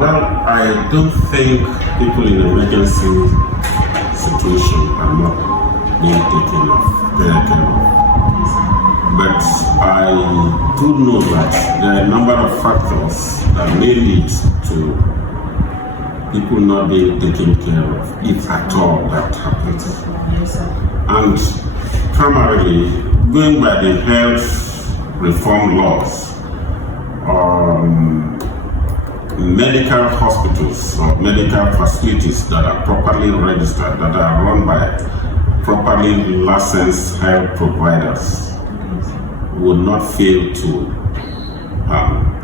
Well, I don't think people in emergency situation are not being taken care of. But I do know that there are a number of factors that may lead to people not being taken care of, if at all that happens. Yes, sir. And primarily, going by the health reform laws, medical hospitals or medical facilities that are properly registered, that are run by properly licensed health providers, will not fail to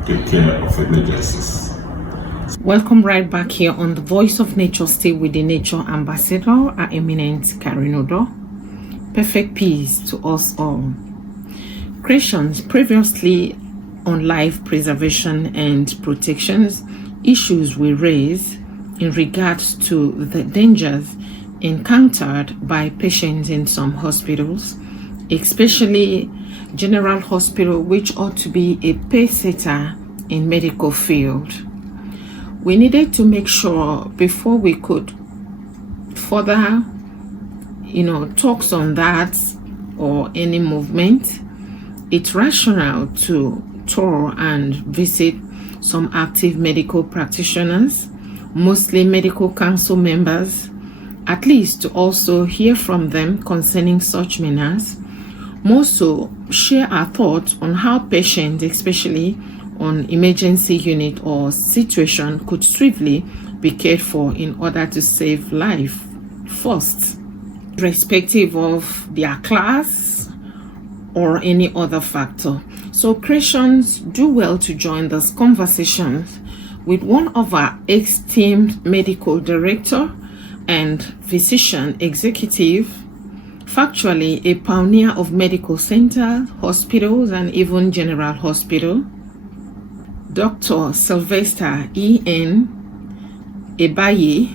take care of emergencies. Welcome right back here on the Voice of Nature, still with the Nature Ambassador, our eminent Karen Odo. Perfect peace to us all. Questions previously on life preservation and protections, issues we raise in regards to the dangers encountered by patients in some hospitals, especially General Hospital, which ought to be a pace-setter in medical field. We needed to make sure before we could further, talks on that or any movement, it's rational to tour and visit some active medical practitioners, mostly medical council members, at least to also hear from them concerning such matters. More so, share our thoughts on how patients, especially on emergency unit or situation, could swiftly be cared for in order to save life first, irrespective of their class or any other factor. So Christians do well to join this conversation with one of our esteemed medical director and physician executive, factually a pioneer of medical centers, hospitals, and even General Hospital, Dr. Sylvester E.N. Ebaye,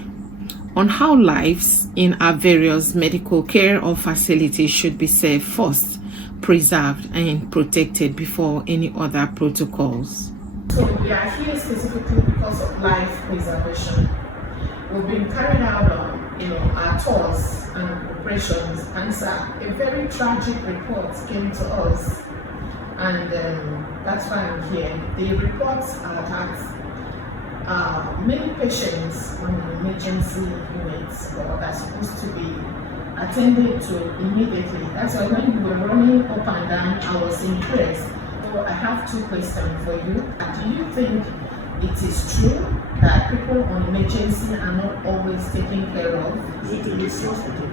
on how lives in our various medical care or facilities should be saved first, preserved, and protected before any other protocols. So we are here specifically because of life preservation. We've been carrying out our tours and operations, and so a very tragic report came to us, and that's why I'm here. The reports are that many patients on emergency units that are supposed to be attended to immediately. That's why when we were running up and down, I was impressed. So I have two questions for you. Do you think it is true that people on emergency are not always taken care of? Is it in this hospital?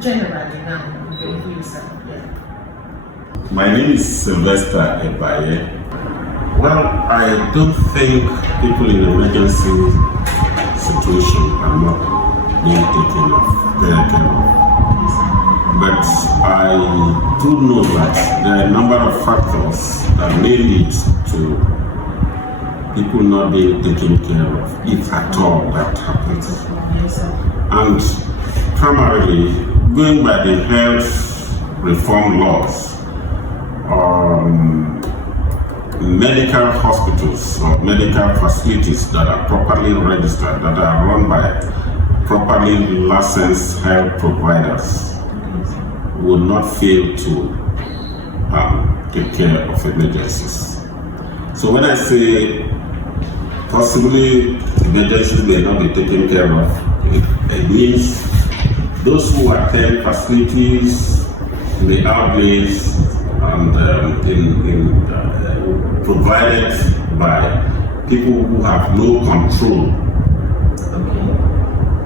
Generally now, yeah. My name is Sylvester Ebaye. Well, I don't think people in emergency situation are not being taken care of. But I do know that there are a number of factors that may lead to people not being taken care of, if at all that happens. Yes, sir. And primarily, going by the health reform laws, medical hospitals or medical facilities that are properly registered, that are run by properly licensed health providers, will not fail to take care of emergencies. So when I say possibly emergencies may not be taken care of, it means those who attend facilities in the outlays and provided by people who have no control. Okay.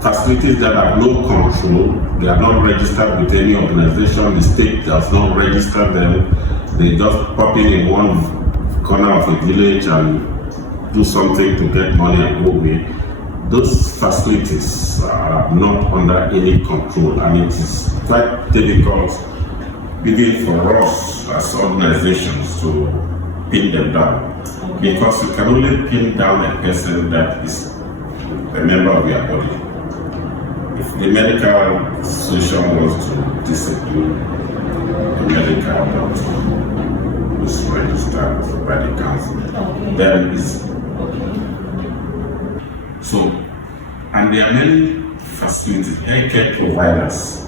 Facilities that have no control, they are not registered with any organization, the state does not register them, they just pop in one corner of a village and do something to get money and go away. Those facilities are not under any control, and it is quite difficult even for us as organizations to pin them down, because you can only pin down a person that is a member of your body. If the medical association wants to discipline a medical doctor who is registered by the council, then it's So, and there are many facilities, healthcare providers,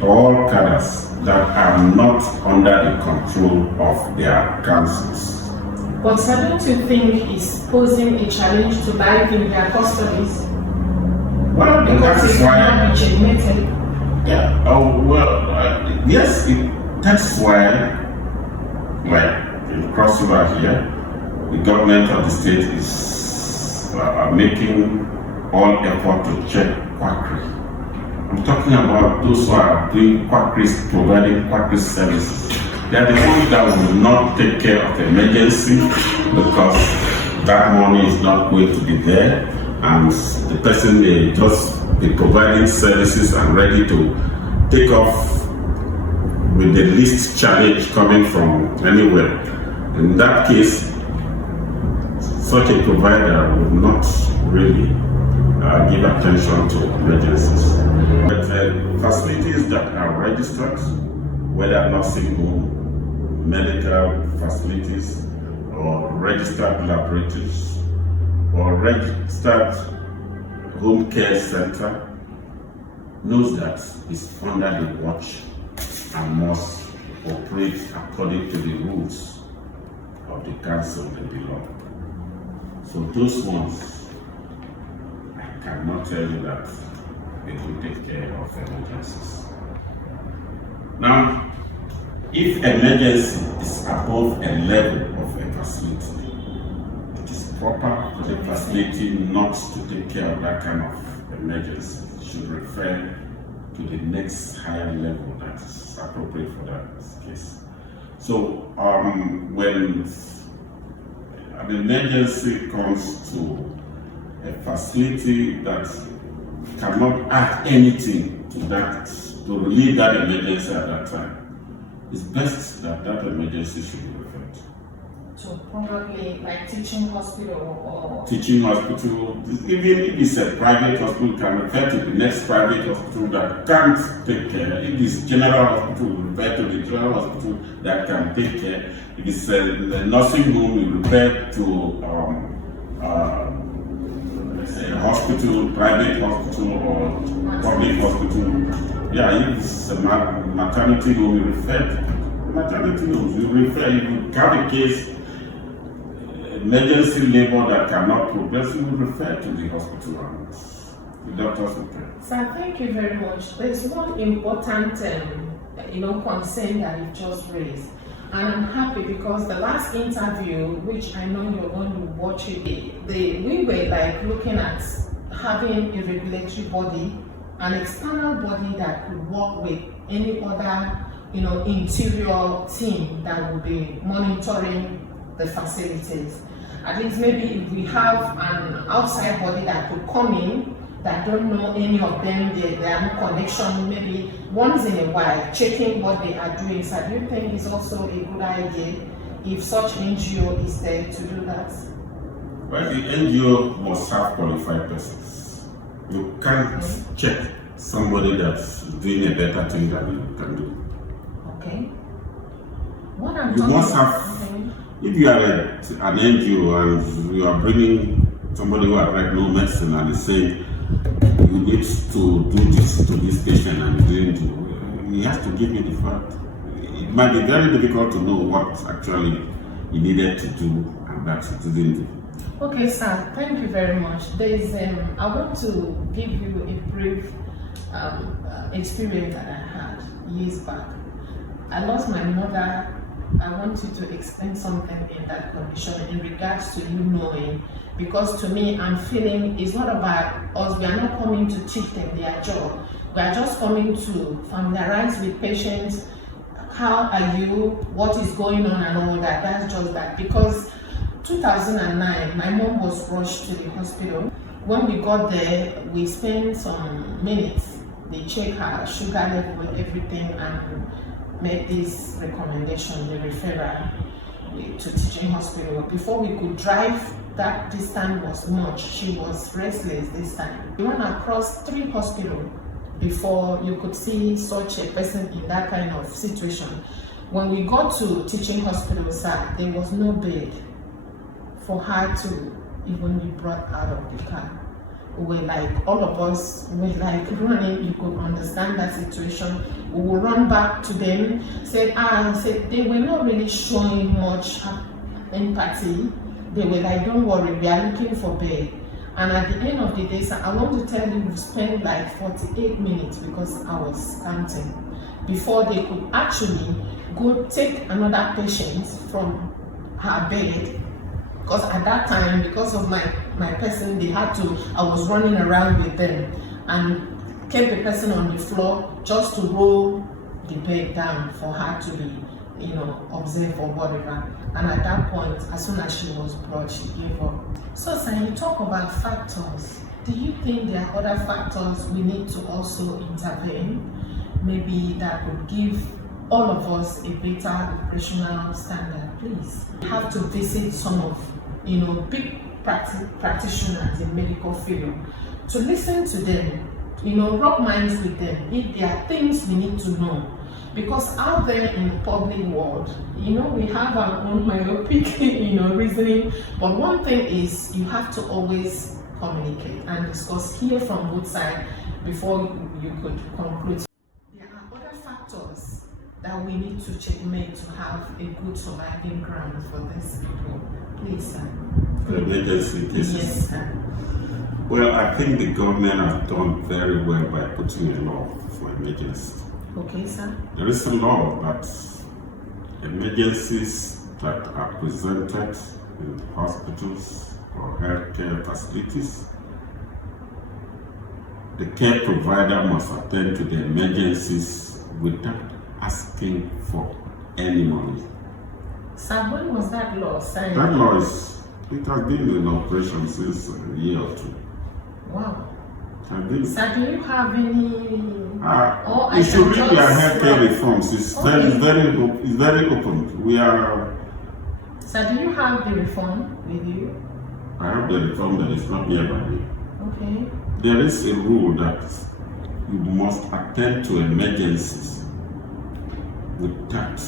all cadres that are not under the control of their councils. But sir, don't you think it's posing a challenge to life in their custodies? Well, Because that's it's why. not legitimated. Yeah. Oh well. Yes. That's why. Well, in Cross River here, the government of the state is making all effort to check quackery. I'm talking about those who are doing quackeries, providing quackery services. They are the ones that will not take care of emergency because that money is not going to be there, and the person may just be providing services and ready to take off with the least challenge coming from anywhere. In that case, such a provider will not really give attention to emergencies. But facilities that are registered, whether nursing home, medical facilities, or registered laboratories, or registered home care center, knows that it's under the watch and must operate according to the rules of the council and the law. So those ones, I cannot tell you that they will take care of emergencies. Now, if emergency is above a level of a facility, it is proper for the facility not to take care of that kind of emergency. It should refer to the next higher level that is appropriate for that case. So when an emergency comes to a facility that cannot add anything to that, to relieve that emergency at that time, it's best that that emergency should be referred. So probably like teaching hospital or Teaching hospital, even if it's a private hospital, can refer to the next private hospital that can't take care. If it's general hospital, refer to the general hospital that can take care. If it's a nursing home, you refer to a hospital, private hospital or public hospital. Yeah, if it's a maternity home, you refer to maternity homes. You refer, you have a case, emergency labor that cannot progress, you will refer to the hospital and the doctors will care. Sir, thank you very much. There's one important concern that you just raised. And I'm happy because the last interview, which I know you're going to watch it, we were like looking at having a regulatory body, an external body that could work with any other, interior team that will be monitoring the facilities. At least maybe if we have an outside body that could come in, that don't know any of them, they have no connection, maybe once in a while, checking what they are doing. So do you think it's also a good idea if such NGO is there to do that? Well, the NGO must have qualified persons. You can't check somebody that's doing a better thing than you can do. Okay. What I'm You talking must about, have, if you are an NGO and you are bringing somebody who has read no medicine and is saying you need to do this to this patient and you didn't do, he has to give you the fact. It might be very difficult to know what actually he needed to do and that he didn't do. Okay, sir, thank you very much. There is, I want to give you a brief experience that I had years back. I lost my mother. I want you to explain something in that condition in regards to you knowing, because to me, I'm feeling it's not about us. We are not coming to teach them their job. We are just coming to familiarize with patients. How are you? What is going on and all that? That's just that. Because 2009, my mom was rushed to the hospital. When we got there, we spent some minutes. They checked her sugar level, everything, and made this recommendation, the referral to teaching hospital. Before we could drive, that distance was much. She was restless this time. We went across 3 hospitals before you could see such a person in that kind of situation. When we got to teaching hospital, sir, there was no bed for her to even be brought out of the car. We were like, all of us were like running. You could understand that situation. We will run back to them, said they were not really showing much empathy. They were like, don't worry, we are looking for bail. And at the end of the day, sir, I want to tell you, we spent like 48 minutes, because I was counting, before they could actually go take another patient from her bed. Because at that time, because of my person, I was running around with them and kept the person on the floor just to roll the bed down for her to be, observed or whatever. And at that point, as soon as she was brought, she gave up. So, sir, you talk about factors. Do you think there are other factors we need to also intervene? Maybe that would give all of us a better operational standard, please. You have to visit some of, big practitioners in medical field to listen to them, rub minds with them if there are things we need to know. Because out there in the public world, we have our own myopic, reasoning. But one thing is, you have to always communicate and discuss, hear from both sides before you could conclude. There are other factors that we need to checkmate to have a good surviving ground for these people. Please, sir. The emergency cases. Yes, sir. Well, I think the government has done very well by putting a law for emergency. Okay, sir. There is a law that emergencies that are presented in hospitals or healthcare facilities, the care provider must attend to the emergencies without asking for any money. Sir, when was that law signed? That law it has been in operation since a year or two. Wow. Sir, do you have any? You should read their healthcare reforms. It's very open. We are. Sir, do you have the reform with you? I have the reform that is not nearby me. Okay. There is a rule that you must attend to emergencies without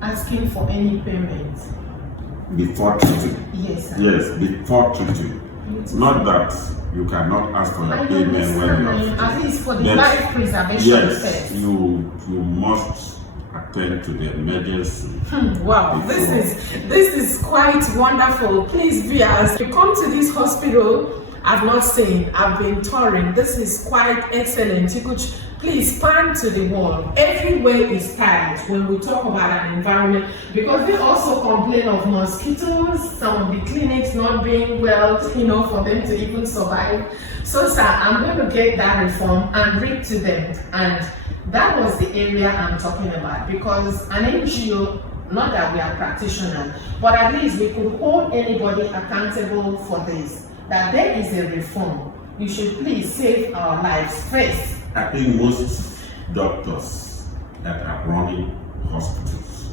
asking for any payment before treating. Yes, sir. Yes, before treating. Not that you cannot ask for your payment when you are. At least for the life preservation. Yes, you must attend to the emergency. Wow, this is quite wonderful. Please, viewers, you come to this hospital. I've not seen. I've been touring. This is quite excellent. You could please pan to the wall. Everywhere is tiled when we talk about an environment, because they also complain of mosquitoes, some of the clinics not being well, for them to even survive. So, sir, I'm going to get that reform and read to them. And that was the area I'm talking about, because an NGO, not that we are practitioners, but at least we could hold anybody accountable for this. That there is a reform. You should please save our lives first. I think most doctors that are running hospitals,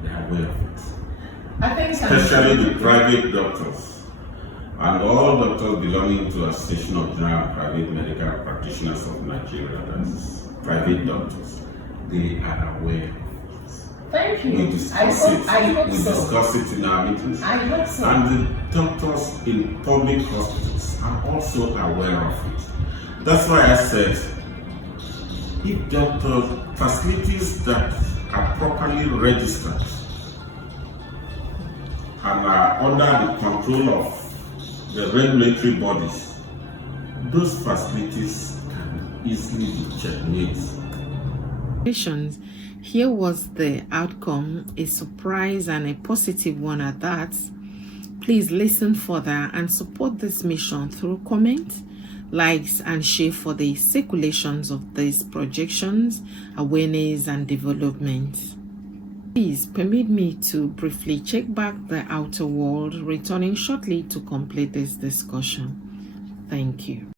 they are aware of it. I think especially the private doctors and all doctors belonging to Association of General and Private Medical Practitioners of Nigeria, that's private doctors, they are aware. Thank you. We discuss it in our meetings. I hope so. And the doctors in public hospitals are also aware of it. That's why I said, if doctors, facilities that are properly registered and are under the control of the regulatory bodies, those facilities can easily be checkmated. Here was the outcome, a surprise and a positive one at that. Please listen further and support this mission through comment, likes, and share for the circulations of these projections, awareness, and development. Please permit me to briefly check back the outer world, returning shortly to complete this discussion. Thank you.